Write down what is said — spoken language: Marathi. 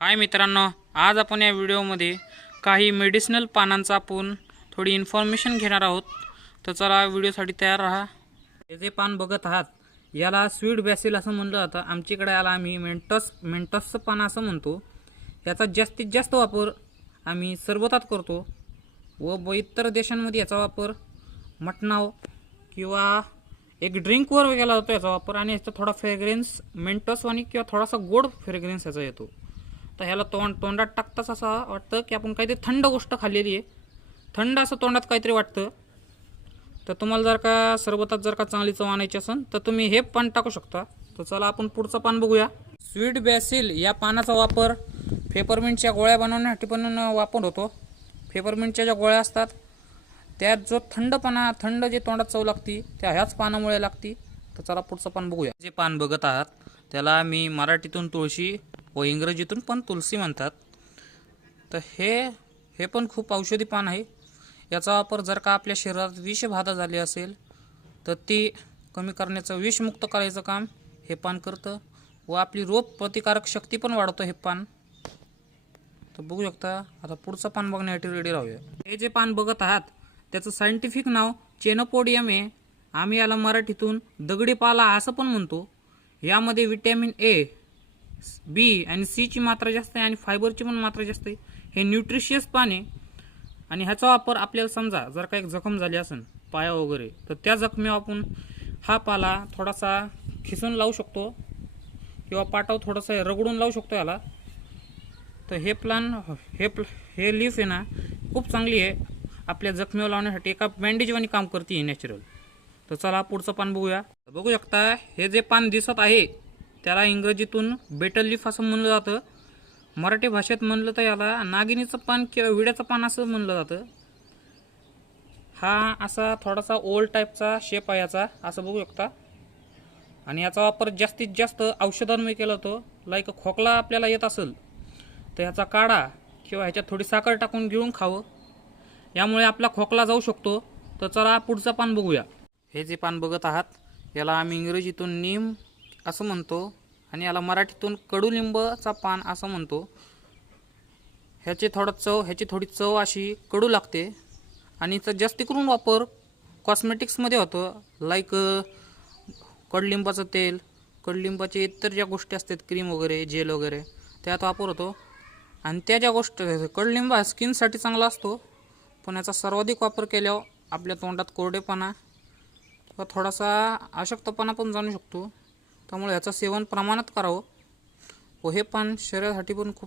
हाय मित्रांनो, आज आपण या व्हिडिओमध्ये काही मेडिसिनल पानांचा आपण थोडी इन्फॉर्मेशन घेणार आहोत. तर चला व्हिडिओसाठी तयार राहा. हे जे पान बघत आहात याला स्वीट बॅसिल असं म्हणलं जातं. आमच्याकडे याला आम्ही मेंटसचं पान असं म्हणतो. याचा जास्तीत जास्त वापर आम्ही सरबतात करतो व इतर देशांमध्ये याचा वापर मटणाव किंवा एक ड्रिंकवर केला जातो याचा वापर. आणि याचा थोडा फ्रेग्रन्स मेंटसवानी किंवा थोडासा गोड फ्रेग्रन्स याचा येतो. तर ह्याला तोंडात टाकताच असं वाटतं की आपण काहीतरी थंड गोष्ट खाल्लेली आहे, थंड असं तोंडात काहीतरी वाटतं. तर तुम्हाला जर का सरबतात जर का चांगली चव आणायची असेल तर तुम्ही हे पान टाकू शकता. तर चला आपण पुढचं पान बघूया. स्वीट बॅसिल या पानाचा वापर पेपरमिंटच्या गोळ्या बनवण्यासाठी पण वापर होतो. पेपरमिंटच्या ज्या गोळ्या असतात त्यात जो थंड जे तोंडात चव लागती त्या ह्याच पानामुळे लागती. तर चला पुढचं पान बघूया. जे पान बघत आहात त्याला मी मराठीतून तुळशी व इंग्रजीतून पण तुलसी म्हणतात. तर हे पण खूप औषधी पान आहे. याचा वापर जर का आपल्या शरीरात विषबाधा झाली असेल तर ती कमी करण्याचं, विषमुक्त करायचं काम हे पान करतं व आपली रोग प्रतिकारक शक्ती पण वाढवतं हे पान. तर बघू शकता. आता पुढचं पान बघण्यासाठी रेडी राहूया. हे जे पान बघत आहात त्याचं सायंटिफिक नाव चेनोपोडियम आहे. आम्ही याला मराठीतून दगडी पाला असं पण म्हणतो. यामध्ये विटॅमिन ए, बी आणि सी ची मात्रा जास्त आहे आणि फायबरची पण मात्रा जास्त आहे. हे न्यूट्रिशियस पान आहे आणि ह्याचा वापर आपल्याला समजा जर का एक जखम झाली असेल पाया वगैरे तर त्या जखमेवर आपण हा पाला थोडासा खिसून लावू शकतो किंवा पाटावर थोडासा रगडून लावू शकतो याला. तर हे लीफ आहे ना खूप चांगली आहे आपल्या जखमेवर लावण्यासाठी. एका बँडेजवानी काम करते ही नॅचरल. तर चला पुढचं पान बघूया. बघू शकता हे जे पान दिसत आहे त्याला इंग्रजीतून बेटल लीफ असं म्हणलं जातं. मराठी भाषेत म्हणलं तर याला नागिनीचं पान किंवा विड्याचं पान असं म्हणलं जातं. हा असा थोडासा ओल्ड टाईपचा शेप आहे याचा, असं बघू शकता. आणि याचा वापर जास्तीत जास्त औषधांमध्ये केला जातो. लाईक खोकला आपल्याला येत असेल तर ह्याचा काढा किंवा ह्याच्यात थोडी साखर टाकून गिळून खावं, यामुळे आपला खोकला जाऊ शकतो. तर चला पुढचं पान बघूया. हे जे पान बघत आहात याला आम्ही इंग्रजीतून नीम असं म्हणतो आणि याला मराठीतून कडुलिंबाचा पान असं म्हणतो. ह्याची थोडी चव अशी कडू लागते आणि याचा जास्ती करून वापर कॉस्मेटिक्समध्ये होतो. लाईक कडलिंबाचं तेल, कडलिंबाचे इतर ज्या गोष्टी असतात क्रीम वगैरे, जेल वगैरे त्यात वापर होतो. आणि त्या ज्या गोष्टी कडलिंब स्किनसाठी चांगला असतो पण याचा सर्वाधिक वापर केल्यावर आपल्या तोंडात कोरडेपणा व थोडासा अशक्तपणा पण जाणू शकतो. त्यामुळे याचं सेवन प्रमाणात करावं व हे पान शरीरासाठी पण खूप